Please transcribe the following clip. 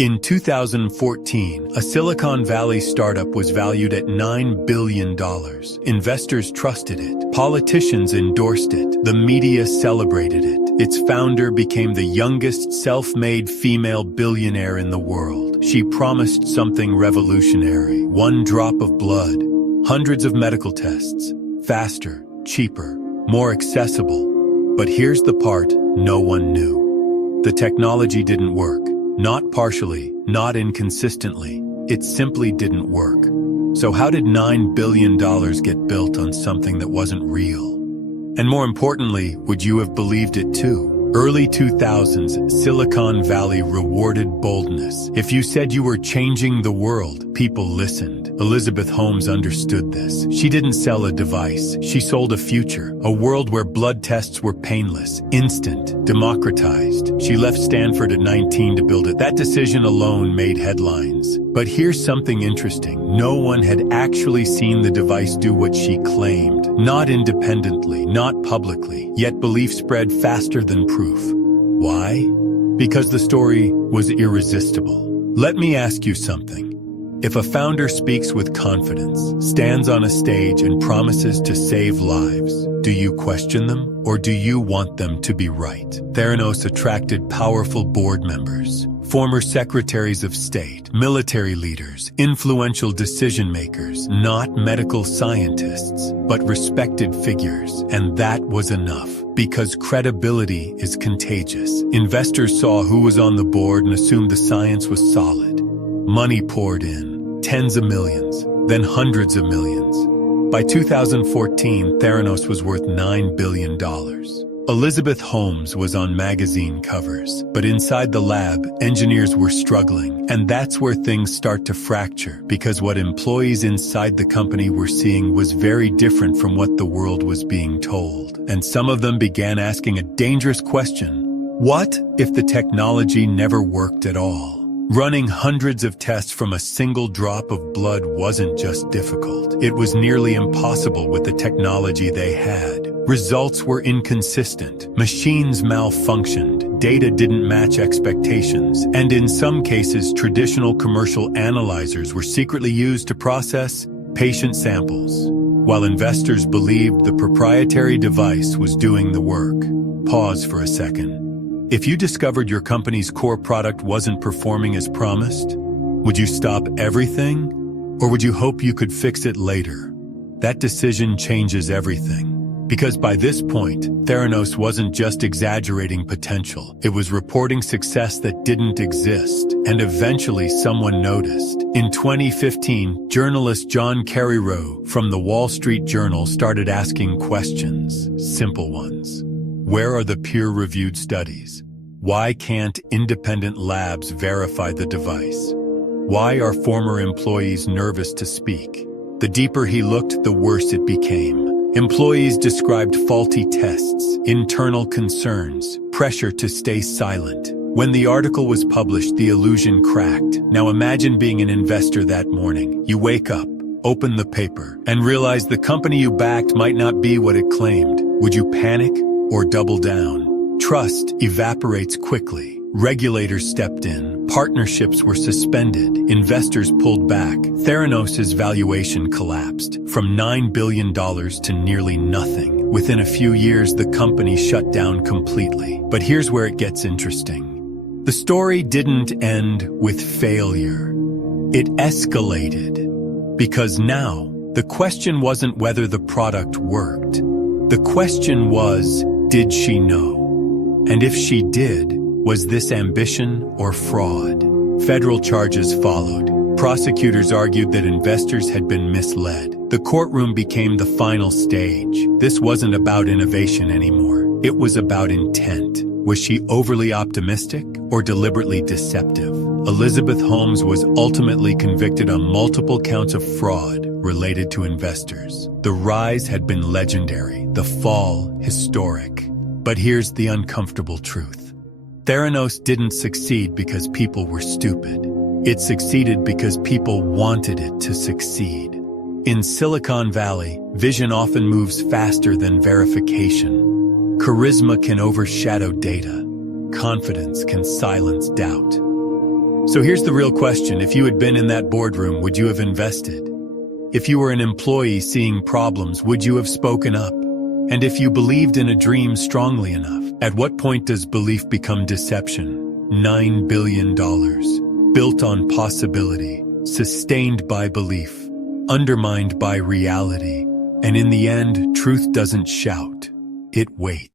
In 2014, a Silicon Valley startup was valued at $9 billion. Investors trusted it. Politicians endorsed it. The media celebrated it. Its founder became the youngest self-made female billionaire in the world. She promised something revolutionary: one drop of blood, hundreds of medical tests, faster, cheaper, more accessible. But here's the part no one knew. The technology didn't work. Not partially, not inconsistently. It simply didn't work. So how did $9 billion get built on something that wasn't real? And more importantly, would you have believed it too? Early 2000s, Silicon Valley rewarded boldness. If you said you were changing the world, people listened. Elizabeth Holmes understood this. She didn't sell a device. She sold a future, a world where blood tests were painless, instant, democratized. She left Stanford at 19 to build it. That decision alone made headlines. But here's something interesting. No one had actually seen the device do what she claimed. Not independently, not publicly, yet belief spread faster than proof. Why? Because the story was irresistible. Let me ask you something. If a founder speaks with confidence, stands on a stage and promises to save lives, do you question them or do you want them to be right? Theranos attracted powerful board members, former secretaries of state, military leaders, influential decision-makers, not medical scientists, but respected figures. And that was enough, because credibility is contagious. Investors saw who was on the board and assumed the science was solid. Money poured in, tens of millions, then hundreds of millions. By 2014, Theranos was worth $9 billion. Elizabeth Holmes was on magazine covers, but inside the lab, engineers were struggling. And that's where things start to fracture, because what employees inside the company were seeing was very different from what the world was being told. And some of them began asking a dangerous question: what if the technology never worked at all? Running hundreds of tests from a single drop of blood wasn't just difficult. It was nearly impossible with the technology they had. Results were inconsistent. Machines malfunctioned. Data didn't match expectations. And in some cases, traditional commercial analyzers were secretly used to process patient samples, while investors believed the proprietary device was doing the work. Pause for a second. If you discovered your company's core product wasn't performing as promised, would you stop everything? Or would you hope you could fix it later? That decision changes everything. Because by this point, Theranos wasn't just exaggerating potential. It was reporting success that didn't exist. And eventually someone noticed. In 2015, journalist John Carreyrou from the Wall Street Journal started asking questions, simple ones. Where are the peer-reviewed studies? Why can't independent labs verify the device? Why are former employees nervous to speak? The deeper he looked, the worse it became. Employees described faulty tests, internal concerns, pressure to stay silent. When the article was published, the illusion cracked. Now imagine being an investor that morning. You wake up, open the paper, and realize the company you backed might not be what it claimed. Would you panic or double down? Trust evaporates quickly. Regulators stepped in. Partnerships were suspended. Investors pulled back. Theranos' valuation collapsed from $9 billion to nearly nothing. Within a few years, the company shut down completely. But here's where it gets interesting. The story didn't end with failure. It escalated. Because now, the question wasn't whether the product worked. The question was, did she know? And if she did, was this ambition or fraud? Federal charges followed. Prosecutors argued that investors had been misled. The courtroom became the final stage. This wasn't about innovation anymore. It was about intent. Was she overly optimistic or deliberately deceptive? Elizabeth Holmes was ultimately convicted on multiple counts of fraud related to investors. The rise had been legendary, the fall historic. But here's the uncomfortable truth. Theranos didn't succeed because people were stupid. It succeeded because people wanted it to succeed. In Silicon Valley, vision often moves faster than verification. Charisma can overshadow data. Confidence can silence doubt. So here's the real question. If you had been in that boardroom, would you have invested? If you were an employee seeing problems, would you have spoken up? And if you believed in a dream strongly enough, at what point does belief become deception? $9 billion. Built on possibility, sustained by belief, undermined by reality. And in the end, truth doesn't shout, it waits.